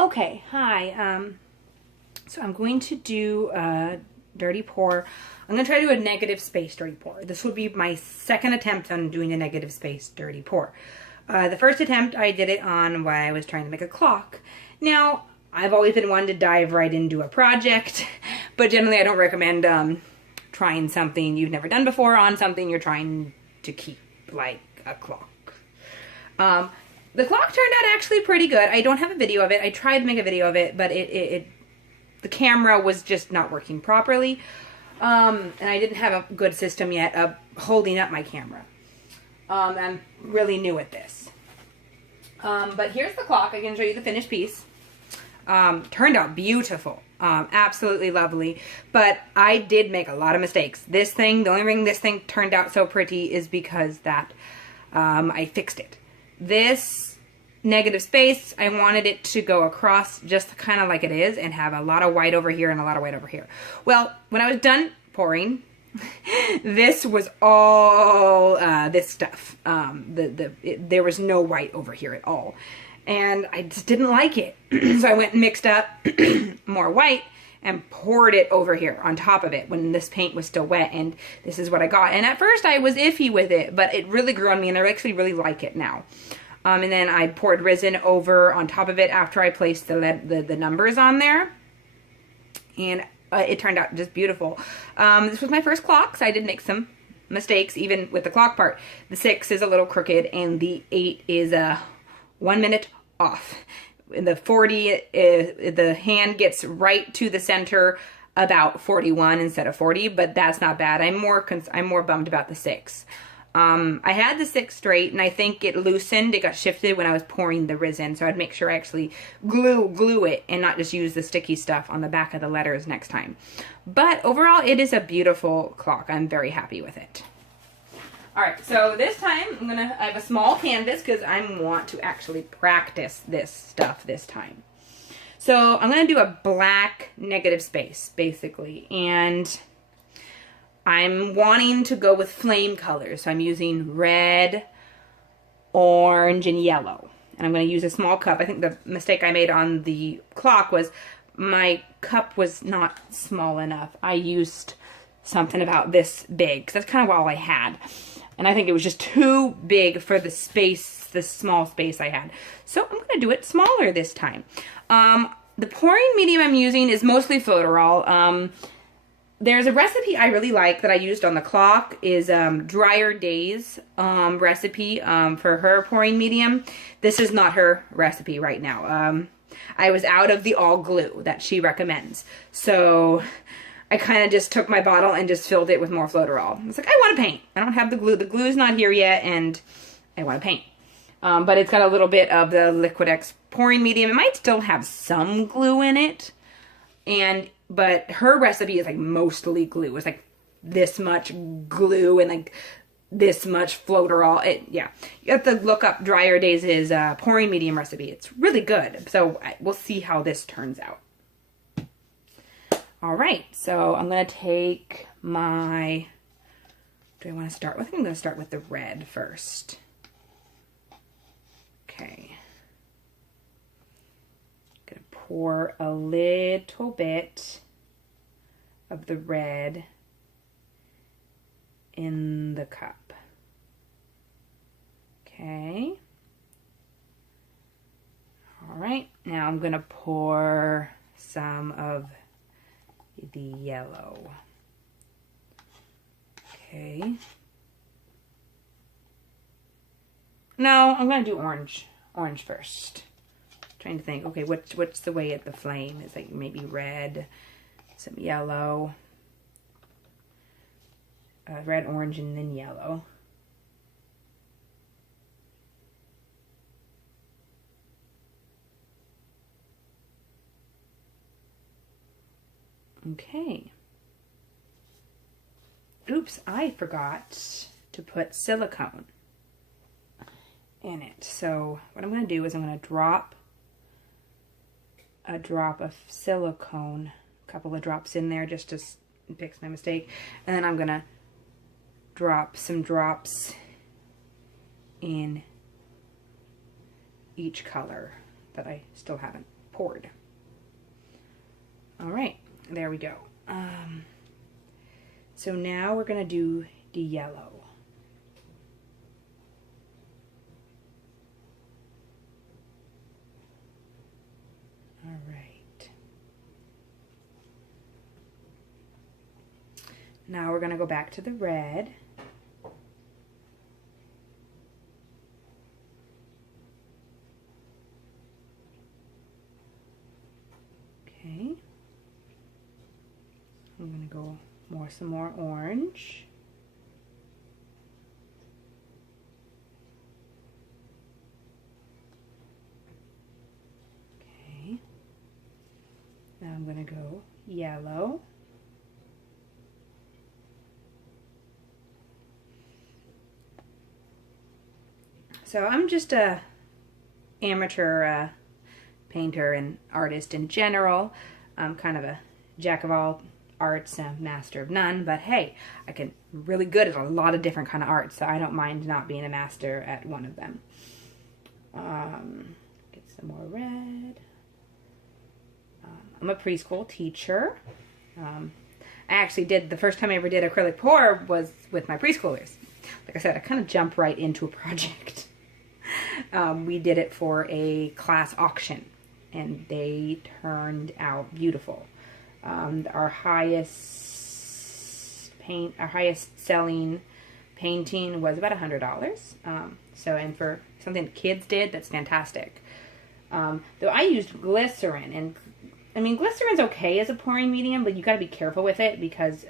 Okay, hi. So I'm going to do a dirty pour. I'm going to try to do a negative space dirty pour. This will be my second attempt on doing a negative space dirty pour. The first attempt I did it on while I was trying to make a clock. Now, I've always been one to dive right into a project, but generally I don't recommend trying something you've never done before on something you're trying to keep, like a clock. The clock turned out actually pretty good. I don't have a video of it. I tried to make a video of it, but the camera was just not working properly. And I didn't have a good system yet of holding up my camera. I'm really new at this. But here's the clock. I can show you the finished piece. Turned out beautiful. Absolutely lovely. But I did make a lot of mistakes. This thing, the only reason this thing turned out so pretty is because that I fixed it. This negative space, I wanted it to go across just kind of like it is and have a lot of white over here and a lot of white over here. Well, when I was done pouring, this was all this stuff. There was no white over here at all. And I just didn't like it. So I went and mixed up more white and poured it over here on top of it when this paint was still wet, and this is what I got. And at first I was iffy with it, but it really grew on me and I actually really like it now. And then I poured resin over on top of it after I placed the numbers on there, and it turned out just beautiful. This was my first clock, so I did make some mistakes even with the clock part. The 6 is a little crooked and the 8 is 1 minute off. The 40, the hand gets right to the center about 41 instead of 40, but that's not bad. I'm more bummed about the 6. I had the 6 straight, and I think it loosened. It got shifted when I was pouring the resin, so I'd make sure I actually glue it and not just use the sticky stuff on the back of the letters next time. But overall, it is a beautiful clock. I'm very happy with it. Alright, so this time I have a small canvas because I want to actually practice this stuff this time. So I'm going to do a black negative space, basically, and I'm wanting to go with flame colors. So I'm using red, orange, and yellow. And I'm going to use a small cup. I think the mistake I made on the clock was my cup was not small enough. I used something about this big, because that's kind of all I had. And I think it was just too big for the space, the small space I had. So I'm going to do it smaller this time. The pouring medium I'm using is mostly Floeterol. There's a recipe I really like that I used on the clock, is Drier Days recipe for her pouring medium. This is not her recipe right now. I was out of the all glue that she recommends. So I kind of just took my bottle and just filled it with more Floeterol. It's like, I want to paint. I don't have the glue. The glue is not here yet, and I want to paint. But it's got a little bit of the Liquid-X pouring medium. It might still have some glue in it. But her recipe is like mostly glue. It's like this much glue and like this much Floeterol. Yeah. You have to look up Drier Days' pouring medium recipe. It's really good. So we'll see how this turns out. All right, so I'm going to take my, do I want to start with? I think I'm going to start with the red first. Okay. I'm going to pour a little bit of the red in the cup. Okay. All right, now I'm going to pour some of the yellow. Okay. No, I'm going to do orange. Orange first. Trying to think, okay, what's the way at the flame? It's like maybe red, some yellow. Red, orange, and then yellow. Okay. Oops, I forgot to put silicone in it. So what I'm going to do is I'm going to drop a drop of silicone, a couple of drops in there just to fix my mistake. And then I'm going to drop some drops in each color that I still haven't poured. All right, there we go. So now we're going to do the yellow. All right. Now we're going to go back to the red. Okay. I'm going to go some more orange. Okay. Now I'm going to go yellow. So I'm just a amateur painter and artist in general. I'm kind of a jack of all arts and master of none, but hey, I can really good at a lot of different kind of arts, so I don't mind not being a master at one of them. Get some more red. I'm a preschool teacher. I actually did, the first time I ever did acrylic pour was with my preschoolers. Like I said, I kind of jumped right into a project. We did it for a class auction, and they turned out beautiful. Our highest selling painting was about $100. So, and for something kids did, that's fantastic. Though I used glycerin, and I mean, glycerin's okay as a pouring medium, but you got to be careful with it because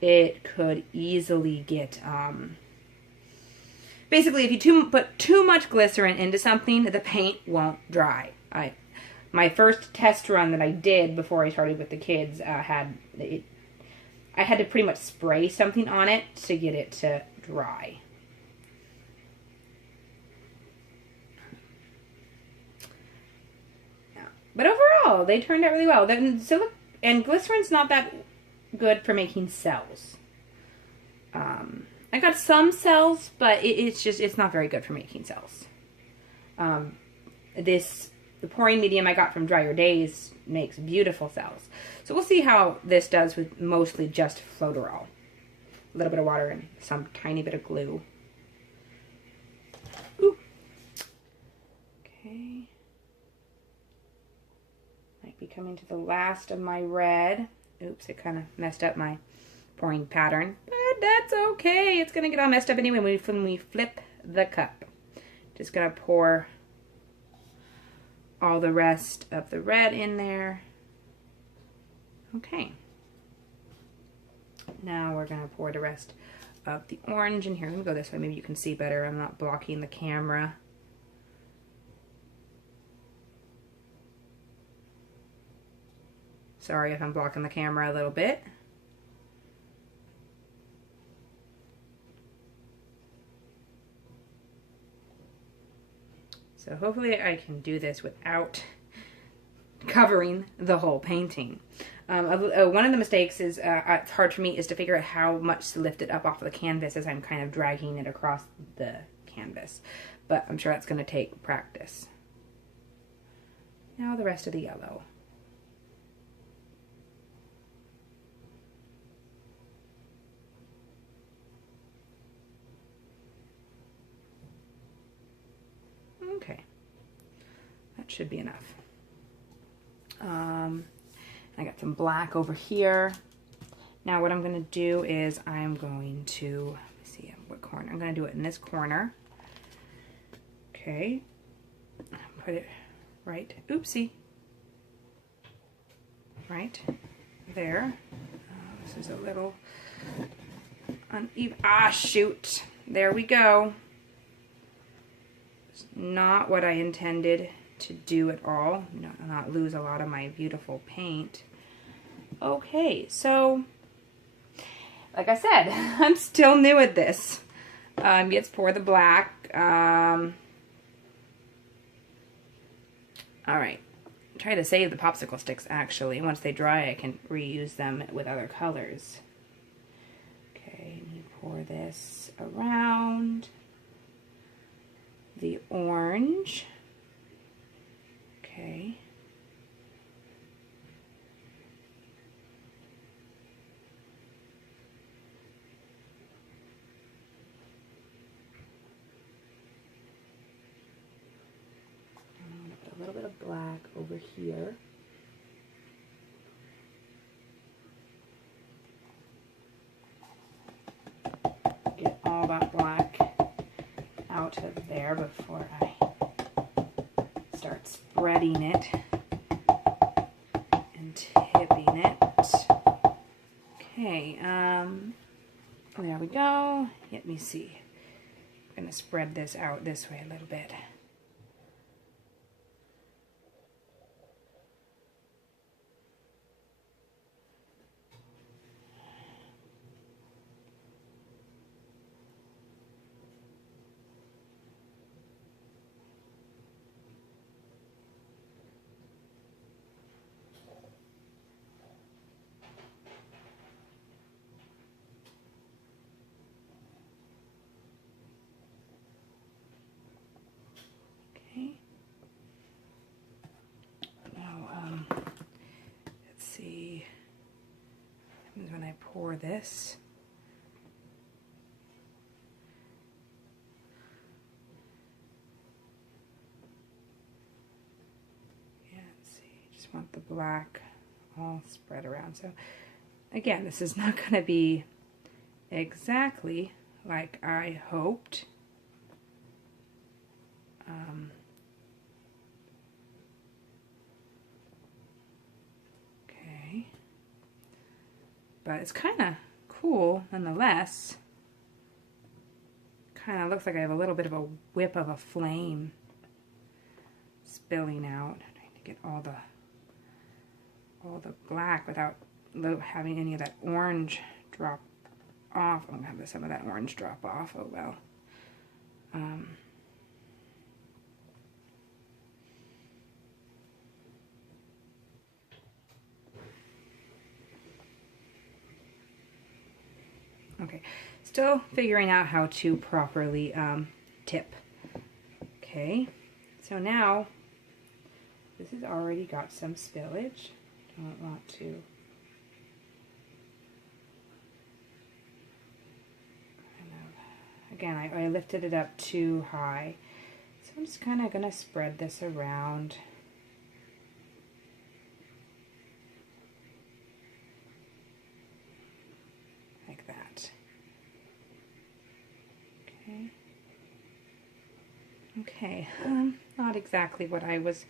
it could easily get basically, if you put too much glycerin into something, the paint won't dry. My first test run that I did before I started with the kids I had to pretty much spray something on it to get it to dry. Yeah. But overall, they turned out really well. And glycerin's not that good for making cells. I got some cells, but it's not very good for making cells. The pouring medium I got from Drier Days makes beautiful cells. So we'll see how this does with mostly just Floeterol. A little bit of water and some tiny bit of glue. Ooh. Okay. Might be coming to the last of my red. Oops, it kind of messed up my pouring pattern. But that's okay. It's going to get all messed up anyway when we flip the cup. Just going to pour all the rest of the red in there. Okay. Now we're going to pour the rest of the orange in here. Let me go this way. Maybe you can see better. I'm not blocking the camera. Sorry if I'm blocking the camera a little bit. So hopefully I can do this without covering the whole painting. One of the mistakes is, it's hard for me, is to figure out how much to lift it up off of the canvas as I'm kind of dragging it across the canvas. But I'm sure that's going to take practice. Now the rest of the yellow. Okay, that should be enough. I got some black over here. Now what I'm going to do is I'm going to, let's see what corner. I'm going to do it in this corner. Okay, put it right, oopsie, right there. This is a little uneven. Ah, shoot. There we go. Not what I intended to do at all. Not lose a lot of my beautiful paint. Okay, so like I said, I'm still new at this. Let's pour the black. All right, try to save the popsicle sticks. Actually, once they dry, I can reuse them with other colors. Okay, let me pour this around the orange. black over here. Get all that black out of there before I start spreading it and tipping it. Okay, there we go. Let me see. I'm going to spread this out this way a little bit. When I pour this, let's see, just want the black all spread around. So again, this is not going to be exactly like I hoped. But it's kind of cool nonetheless. Kind of looks like I have a little bit of a whip of a flame spilling out. I'm trying to get all the black without having any of that orange drop off. I'm gonna have some of that orange drop off. Oh well. Okay, still figuring out how to properly tip. Okay, so now this has already got some spillage. Don't want to again, I lifted it up too high. So I'm just kind of going to spread this around. Like that. Okay. Okay, not exactly what I was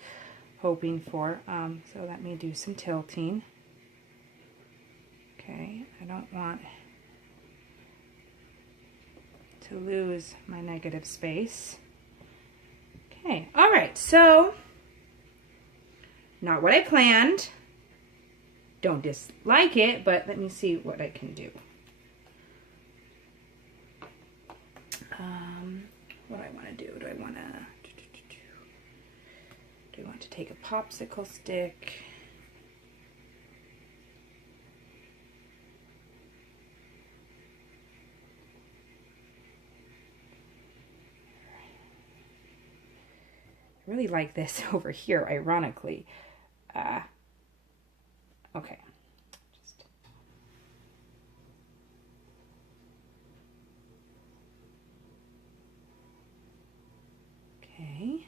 hoping for. So let me do some tilting. Okay, I don't want to lose my negative space. Okay, all right, so not what I planned. Don't dislike it, but let me see what I can do. What I want to do? Do I want to take a popsicle stick? I really like this over here, ironically. Okay. Okay.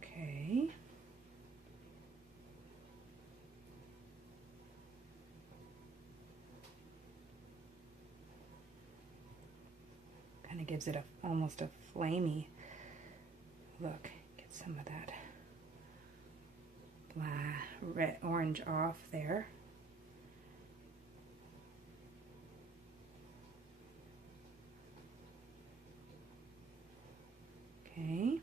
Okay. Kind of gives it almost a flamey look. Get some of that red orange off there. Okay.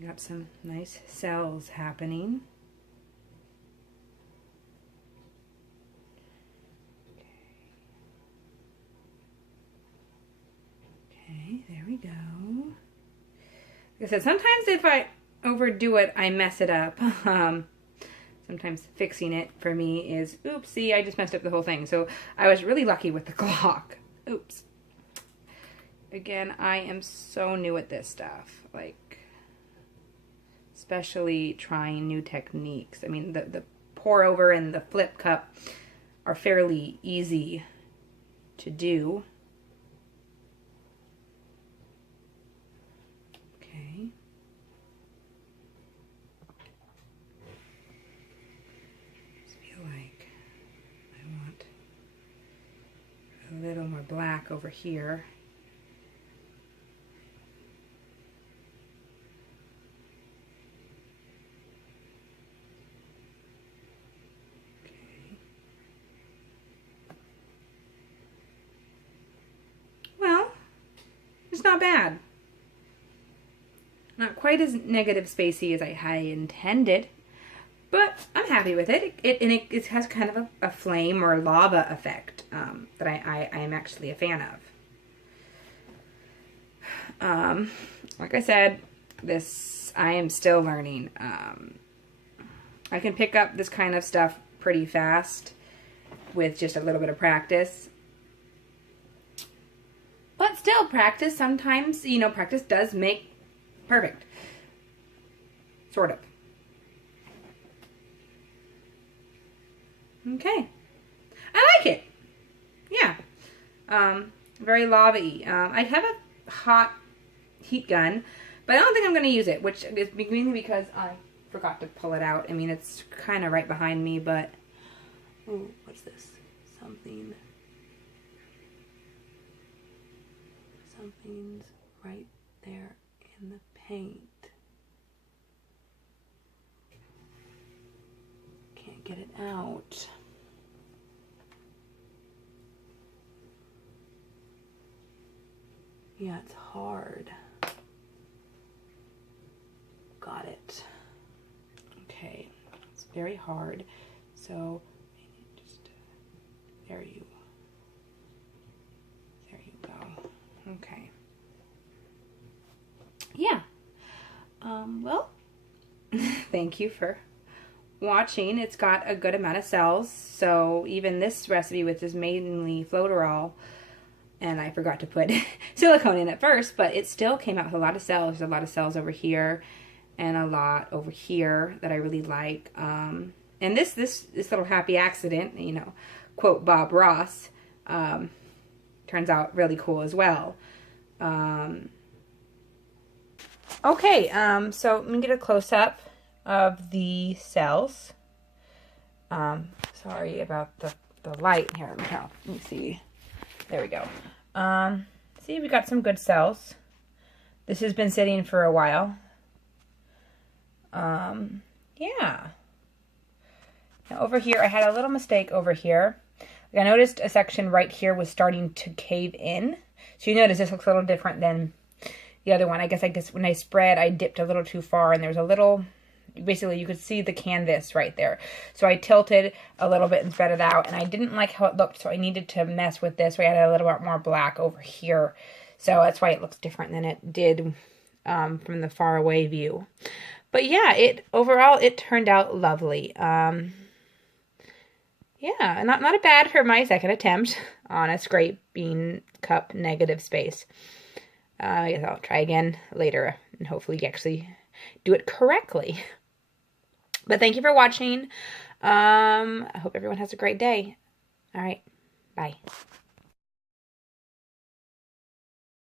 Got some nice cells happening. Okay, there we go. Like I said, sometimes if I overdo it, I mess it up. Sometimes fixing it for me is, oopsie, I just messed up the whole thing. So I was really lucky with the clock. Oops. Again, I am so new at this stuff. Like, especially trying new techniques. I mean, the pour over and the flip cup are fairly easy to do. Okay. a little more black over here. Okay. Well, it's not bad. Not quite as negative spacey as I intended, but I'm happy with it. It has kind of a flame or lava effect that I am actually a fan of. Like I said, I am still learning. I can pick up this kind of stuff pretty fast with just a little bit of practice. But still, practice sometimes, practice does make perfect. Sort of. Okay. I like it. Yeah. Very lava-y. I have a hot heat gun, but I don't think I'm going to use it, which is mainly because I forgot to pull it out. I mean, it's kind of right behind me, but... Ooh, what's this? Something's right there in the paint. Can't get it out. Yeah, it's hard. Got it. Okay, it's very hard. So just there you go. Okay. Yeah. Well, thank you for watching. It's got a good amount of cells. So even this recipe, which is mainly floaterol, and I forgot to put silicone in at first, but it still came out with a lot of cells. There's a lot of cells over here and a lot over here that I really like. And this little happy accident, quote Bob Ross, turns out really cool as well. Okay, so let me get a close-up of the cells. Sorry about the light here. Let me see. There we go. See, we got some good cells. This has been sitting for a while. Yeah. Now over here, I had a little mistake over here. I noticed a section right here was starting to cave in. So you notice this looks a little different than the other one. I guess when I spread, I dipped a little too far, and there's a little, basically you could see the canvas right there. So I tilted a little bit and spread it out, and I didn't like how it looked, so I needed to mess with this. We added a little bit more black over here. So that's why it looks different than it did from the far away view. But yeah, overall it turned out lovely. Yeah, not a bad for my second attempt on a scrape bean cup negative space. I guess I'll try again later and hopefully actually do it correctly. But thank you for watching. I hope everyone has a great day. All right, bye.